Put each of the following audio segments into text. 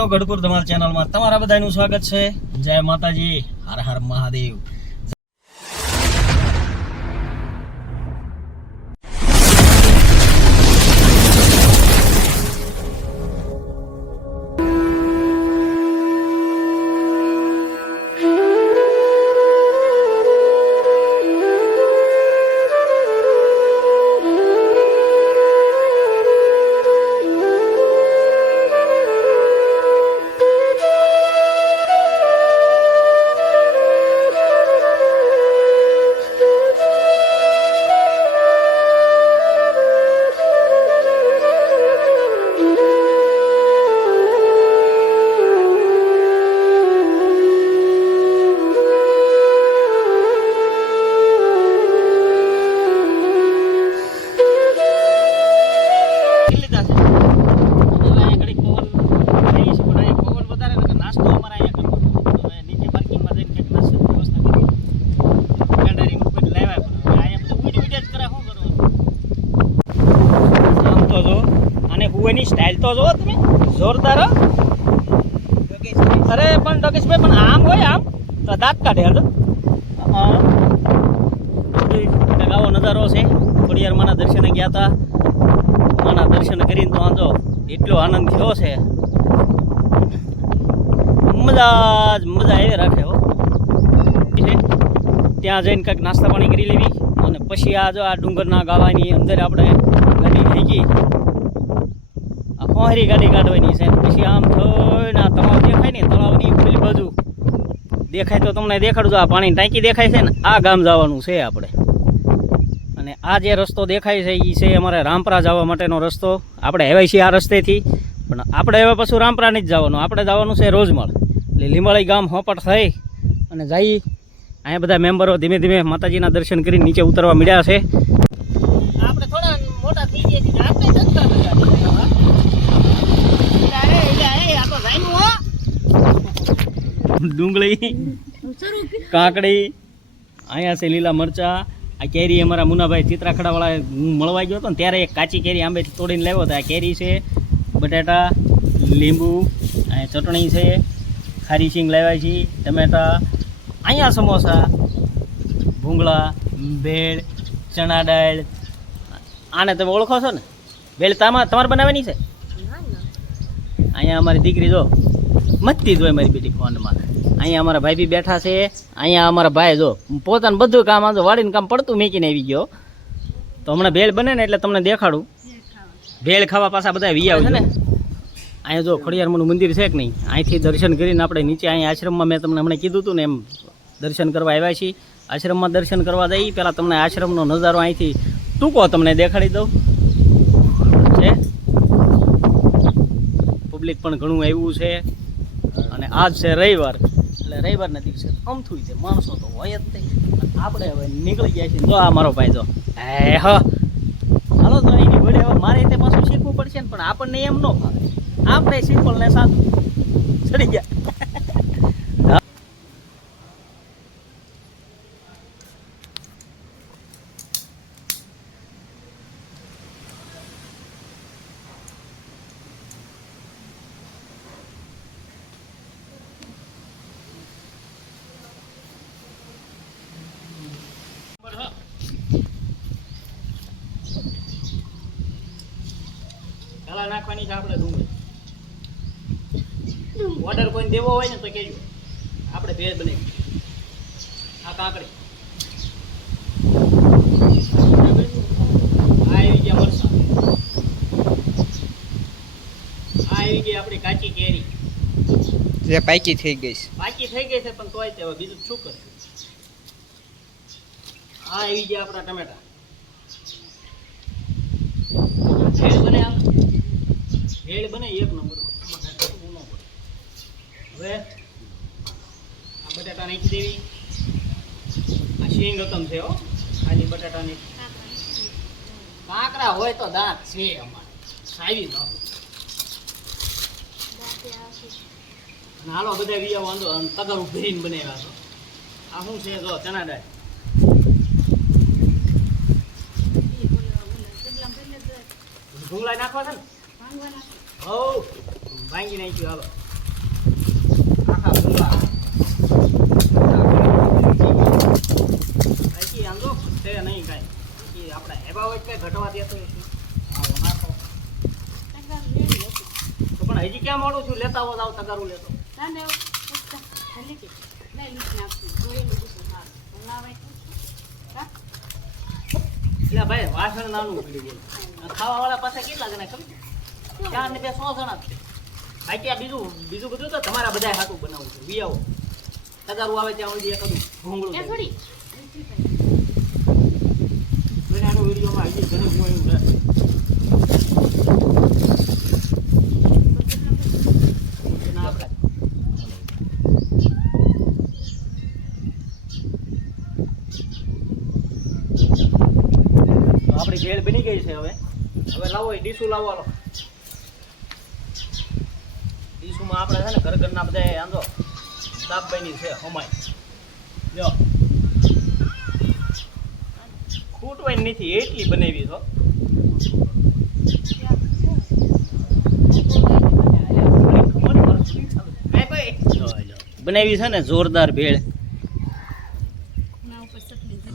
મિત્રો ગઢપુર ધમાલ ચેનલમાં તમારા બધાનું સ્વાગત છે। જય માતાજી, હર હર મહાદેવ। स्टाइल तो जो तुम्हें जोरदार अरे पण डोकेश भाई पण आम होय आम तो दांत काढे हर गावो नजारो छे। खोडियार माना दर्शन गया था, माना दर्शन करीने तो आजो एटलो आनंद थयो छे, मजा एवे राखे हो। ત્યાં જઈને કંઈક નાસ્તા પાણી કરી લેવી અને પછી આ જો આ ડુંગરના ગાવાની અંદર આપણે ગાડી થઈ ગઈ, આ કોહરી ગાડી કાઢવાની છે। પછી આમ થઈને આ તળાવ દેખાય ને, તળાવની પેલી બાજુ દેખાય તો તમને દેખાડું, આ પાણી ટાંકી દેખાય છે ને, આ ગામ જવાનું છે આપણે। અને આ જે રસ્તો દેખાય છે એ છે અમારે રામપરા જવા માટેનો રસ્તો। આપણે આવ્યા છીએ આ રસ્તેથી, પણ આપણે હવે પાછું રામપરા નહીં જ જવાનું, આપણે જવાનું છે રોજમાળ। એટલે લીંબાળી ગામ હોપટ થઈ અને જઈ અહીંયા બધા મેમ્બરો ધીમે ધીમે માતાજીના દર્શન કરીને નીચે ઉતરવા મળ્યા છે। આપણે થોડા મોટા થઈ ગયા છીએ, આપણે ડુંગળી, કાકડી, અહીંયા છે લીલા મરચા। આ કેરી અમારા મુનાભાઈ ચિત્રાખડાવાળા હું મળવા ગયો હતો ને ત્યારે એક કાચી કેરી આંબેથી તોડીને લાવ્યો હતો। આ કેરી છે, બટાટા, લીંબુ, અહીંયા ચટણી છે, ખારી સિંગ લાવ્યા છીએ, ટમેટા, અહીંયા સમોસા, ભૂંગળા, ભેળ, ચણા દાળ। આને તમે ઓળખો છો ને? ભેળ તમારે બનાવવાની છે? અહીંયા અમારી દીકરી જો મસ્તી જ હોય મારી બેટી ફોનમાં। અહીંયા અમારા ભાઈ બી બેઠા છે। અહીંયા અમારા ભાઈ જો પોતાનું બધું કામ આજો વાડીને કામ પડતું મેકીને આવી ગયો। તો હમણાં ભેળ બને ને એટલે તમને દેખાડું। ભેળ ખાવા પાછા બધા વી આવે છે ને। અહીંયા જો ખોડિયારમાંનું મંદિર છે કે નહીં, અહીંથી દર્શન કરીને આપણે નીચે અહીંયા આશ્રમમાં મેં તમને હમણાં કીધું હતું ને એમ દર્શન કરવા આવ્યા છીએ। આશ્રમમાં દર્શન કરવા જઈએ પહેલાં તમને આશ્રમનો નજારો અહીંથી ટૂંકો તમને દેખાડી દઉં છે। પબ્લિક પણ ઘણું આવ્યું છે અને આજ છે રવિવાર, એટલે રવિવારના દિવસે અમથું છે, માણસો તો હોય જ નહીં। આપણે હવે નીકળી ગયા છીએ। જો આ મારો ભાઈ જો હાલો તો એની ઘોડે હવે મારે તે પાછું શીખવું પડશે ને, પણ આપણને એમ ન ફાવે, આપણે સિમ્પલ ને સાદું ચડી ગયા। કાલા નાખવાની છે આપણે ડુંગળી। ઓર્ડર કોઈ દેવો હોય ને તો કહેજો, આપણે ભેળ બનાવી। આ કાકડી, આ આવી ગયા મરચાં, આ આવી ગઈ આપણી કાચી કેરી જે પાકી થઈ ગઈ છે, પણ તોય તે બીજું શું કરશું। આ આવી ગયા આપણા ટમેટા, ભેળ બને એક નંબર। હવે આ બટાટા નાખી દેવી। આ શીંગ રકમ છે હો, ખાલી બટાટાની કાંકરા હોય તો દાંત છે અમારે સાવી દો। હાલો બધા વિયા વાંધો તગર ઉભરીને બનાવ્યા છો। આ શું છે જો ચણા દાળ, ભૂંગળા નાખવા છે ને? હો ભાંગી નાખ્યું। હાલો આખી આંધો છે નહીં કાંઈ એ આપણે હેબા હોય કઈ ઘટવા દેતો આવો નાખો તો પણ હજી ક્યાં મોડું છું લેતા આવો આવ તગારું લેતો એટલે ભાઈ વાસણ નાનું ઉકળી બોલ ખાવા વાળા પાસે કેટલા જણા ખબર 4 ને 2 100 જણા છે બાકી આ બીજું બધું તો તમારા બધા હાથું બનાવવું છે વી આવો તગારું આવે ત્યાં સુધી એકાદું ભૂંગળું આનો વિડીયોમાં હજી ઘણું જોયું છે આપણી ભેળ બની ગઈ છે હવે લાવો એ ડીશું લાવો હાલો ડીશુમાં આપણે છે ને ઘરના બધા આંધો સાપ બની છે હમાય જો ખૂટવાની નથી એટલી બનાવી છો બનાવી છે ને જોરદાર ભેળ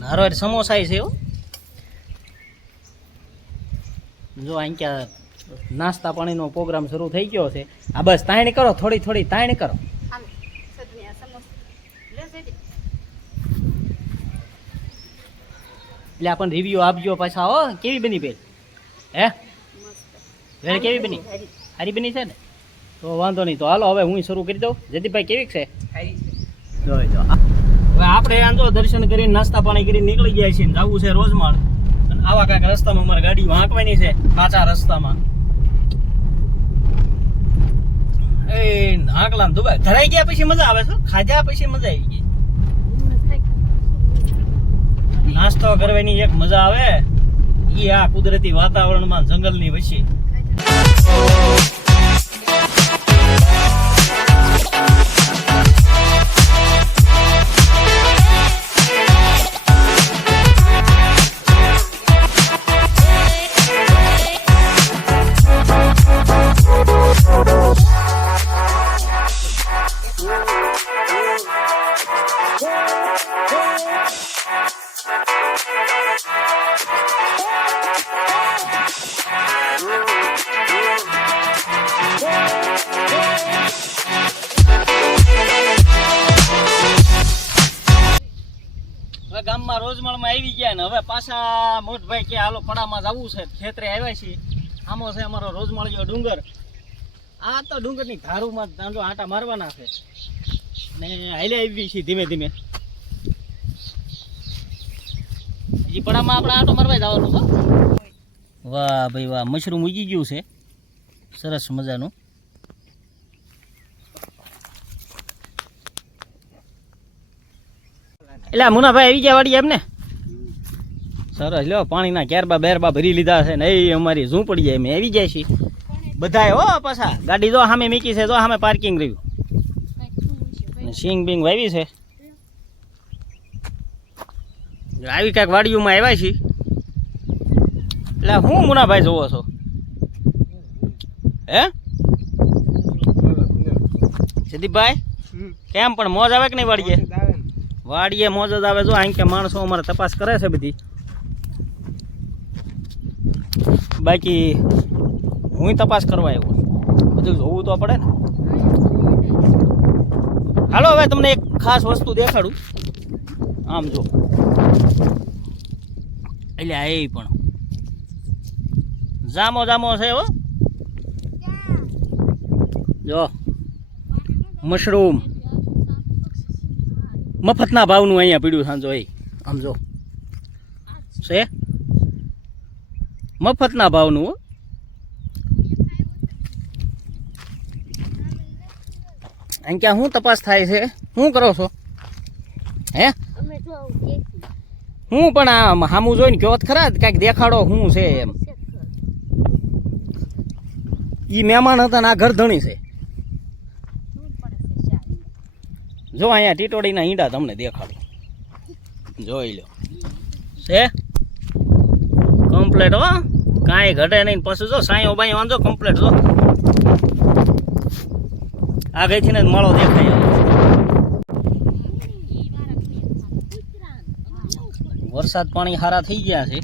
હારો સમોસા છે હો જો અહીં ક્યાં નાસ્તા પાણીનો પ્રોગ્રામ શરૂ થઈ ગયો છે આ બસ તાણી કરો થોડી તાણી કરો એટલે આપણને રિવ્યુ આપજો પાછા હો કેવી બની ભેળ હે ભેળ કેવી બની સારી બની છે ને તો વાંધો નહીં તો હાલો હવે હું શરૂ કરી દઉં જયદીપભાઈ કેવી છે જોઈ જો હવે આપણે આંધો દર્શન કરીને નાસ્તા પાણી કરીને નીકળી ગયા છીએ જવું છે રોજમાળ અને આવા કાંઈક રસ્તામાં અમારે ગાડી વાંકવાની છે કાચા રસ્તામાં એ હાકલામ દુબાઈ ધરાઈ ગયા પછી મજા આવે છે ખાધા પછી મજા આવી ગઈ નાસ્તો કરવાની એક મજા આવે ઈ આ કુદરતી વાતાવરણમાં જંગલની વચ્ચે ગામમાં રોજમાળમાં આવી ગયા ને હવે પાછા મોટભાઈ કે હાલો પડામાં જવું છે ખેતરે આવ્યા છીએ આમો છે અમારો રોજમાળીયો ડુંગર આ તો ડુંગરની ધારુમાં દાંડો આંટા મારવાના છે ને હાલે આવી છીએ ધીમે ધીમે હજી પડામાં આપણે આંટો મારવા જવાનું છો વાહ ભાઈ વાહ મશરૂમ ઉગી ગયું છે સરસ મજાનું એટલે મુનાભાઈ આવી ગયા વાડી એમને સરસ લ્યો પાણીના કેરબા બેરબા ભરી લીધા છે ને એ અમારી ઝૂંપડી એમ આવી જાય છે બધાય હો પાછા ગાડી જો સામે મીકી છે જો સામે પાર્કિંગ રહ્યું સિંગ બિંગ વાવી છે આવી કાંઈક વાડીઓમાં આવ્યા છીએ એટલે હું મુનાભાઈ જોવો છો હે જયદીપભાઈ કેમ પણ મોજ આવે કે નહીં વાડીએ વાડીએ મોજ જ આવે જો અહીં કે માણસો અમારે તપાસ કરે છે બધી બાકી હું તપાસ કરવા આવ્યો બધું જોવું તો પડે ને હાલો હવે તમને એક ખાસ વસ્તુ દેખાડું આમ જો એટલે આ એ પણ જામો છે હો જો મશરૂમ મફતના ભાવનું અહીંયા પીડ્યું સાંજો એ આમ જો છે મફતના ભાવનું હો અહીં ક્યાં શું તપાસ થાય છે શું કરો છો હે હું પણ આ સામું જોઈને કહો ખરા કાંઈક દેખાડો શું છે એમ એ મહેમાન હતા ને આ ઘર ધણી છે જો અહીંયા ટીટોડીના ઈંડા તમને દેખાડું જોઈ લો છે કમ્પ્લેટ હો કાંઈ ઘટે નહીં પછી જો સાંયો બાયો વાંધો કમ્પ્લેટ જો આગળથી ને મળો દેખાય વરસાદ પાણી સારા થઈ ગયા છે.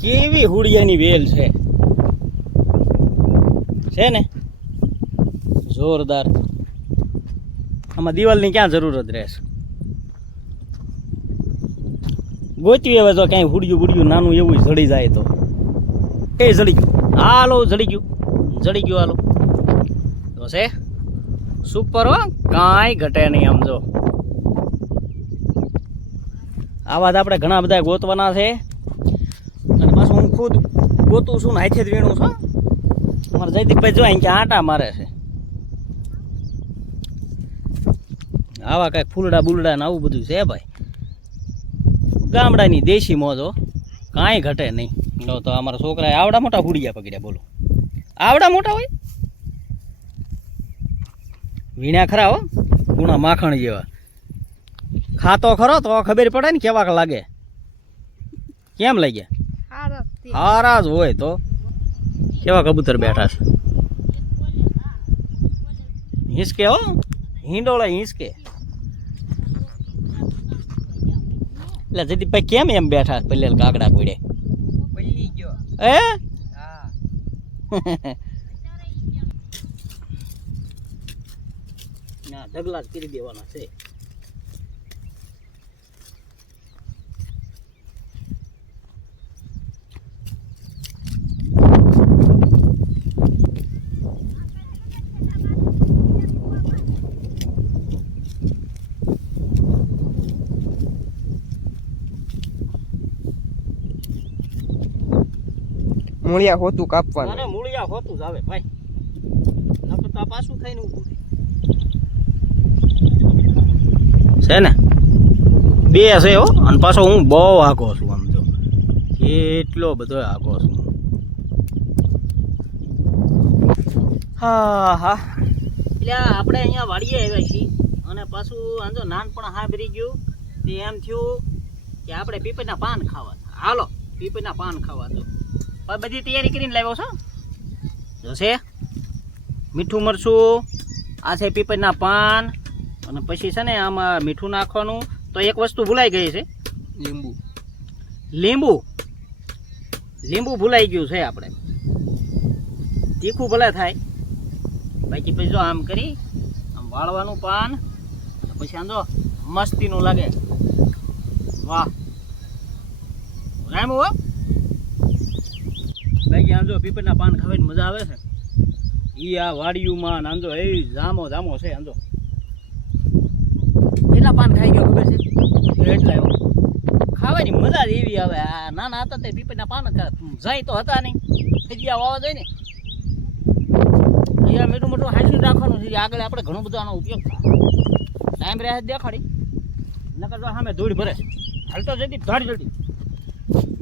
કેવી હુડિયાની વેલ છે ને જોરદાર. આમાં દિવાલની ક્યાં જરૂરત રહેશે. ગોચવી હવે તો ક્યાંય હુડિયું બુડિયું નાનું એવું જડી જાય તો એ જડી ગયું. હાલો જડી ગયું હાલો તો છે સુપર હો, કાંઈ ઘટે નહીં. આમ જો આવા જ આપણે ઘણા બધા ગોતવાના છે. અને પાછું હું ખુદ ગોતું છું ને હાથે જ વીણું છું. અમારે જયદીપભાઈ જો અહીં ક્યાં આટા મારે છે. આવા કાંઈક ફૂલડા બુલડા ને આવું બધું છે ભાઈ. ગામડાની દેશી મોજો, કાંઈ ઘટે નહીં. તો અમારા છોકરાએ આવડા મોટા હુડિયા પકડ્યા. બોલો આવડા મોટા હોય, વીણ્યા ખરા હો, પૂણા માખણ જેવા. ખાતો ખરો તો ખબર પડે ને કેવાક લાગે. કેમ લાગ્યા? હારા જ હોય તો. કેવા કબૂતર બેઠા છે. હિંચકે હો, હિંડોળા હિંચકે. એટલે જયદીપભાઈ કેમ એમ બેઠા પેલે કાગડા પડે પલ્લી ગયો. એ હા ના ઢગલા જ કરી દેવાના છે. મૂળિયા હોતું કાપવાનું. અને મૂળિયા હોતું જ આવે ભાઈ, નકર તો આ પાછું થઈને ઊભું છે ને. બે છે હો, અને પાછો હું બહુ આગો છું. આમ જો કેટલો બધો આગો છું. હા હા એટલે આપણે અહીંયા વાડીએ આવ્યા છીએ. અને પાછું આંજો નાનપણ હાંભરી ગયું તે એમ થયું કે આપણે પીપળના પાન ખાવા. હાલો પીપળના પાન ખાવા. તો બધી તૈયારી કરીને લાવ્યો છો. જોશે મીઠું મરચું, આ છે પીપળના પાન, અને પછી છે ને આમાં મીઠું નાખવાનું. તો એક વસ્તુ ભૂલાઈ ગઈ છે, લીંબુ ભૂલાઈ ગયું છે. આપણે તીખું ભલે થાય, બાકી પછી જો આમ કરી આમ વાળવાનું પાન, અને પછી આમ જો મસ્તીનું લાગે. વાહ રામ હો. બાકી આમ જો પીપળના પાન ખાવાની મજા આવે છે. ઈ આ વાડિયુંમાં આંજો એ જામો છે. આંજો કેટલા પાન ખાઈ ગયો ખબર છે? એટલા એવો ખાવાની મજા જ એવી આવે. આ નાના હતા તે પીપળના પાન જાય તો હતા નહીં, ખીજિયા વાવા જાય ને એ મીઠું મોટું હાંસી રાખવાનું છે. આગળ આપણે ઘણો બધો આનો ઉપયોગ થાય. ટાઈમ રહે દેખાડી, નકર તો સામે ધૂળ ભરે. હાલ તો જલ્દી ધાડ જલ્દી.